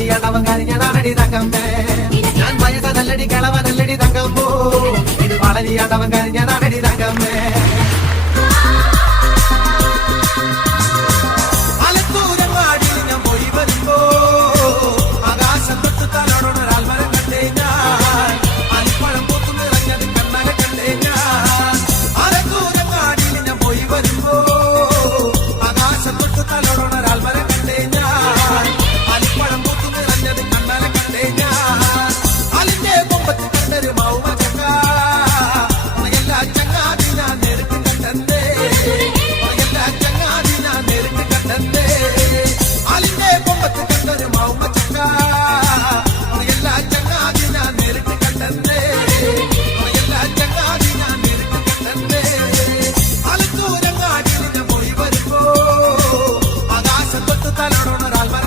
വലിയടവൻ കരിഞ്ഞതാണടി തങ്കമ്മേ ഞാൻ വയസ്സ നല്ലടി കിളവ നല്ലടി തങ്കമ്മോ ഇത് വളരിയാടവൻ കരിഞ്ഞതാണടി തങ്കമ്മേ aliന്റെ കൊമ്പത്ത് കണ്ട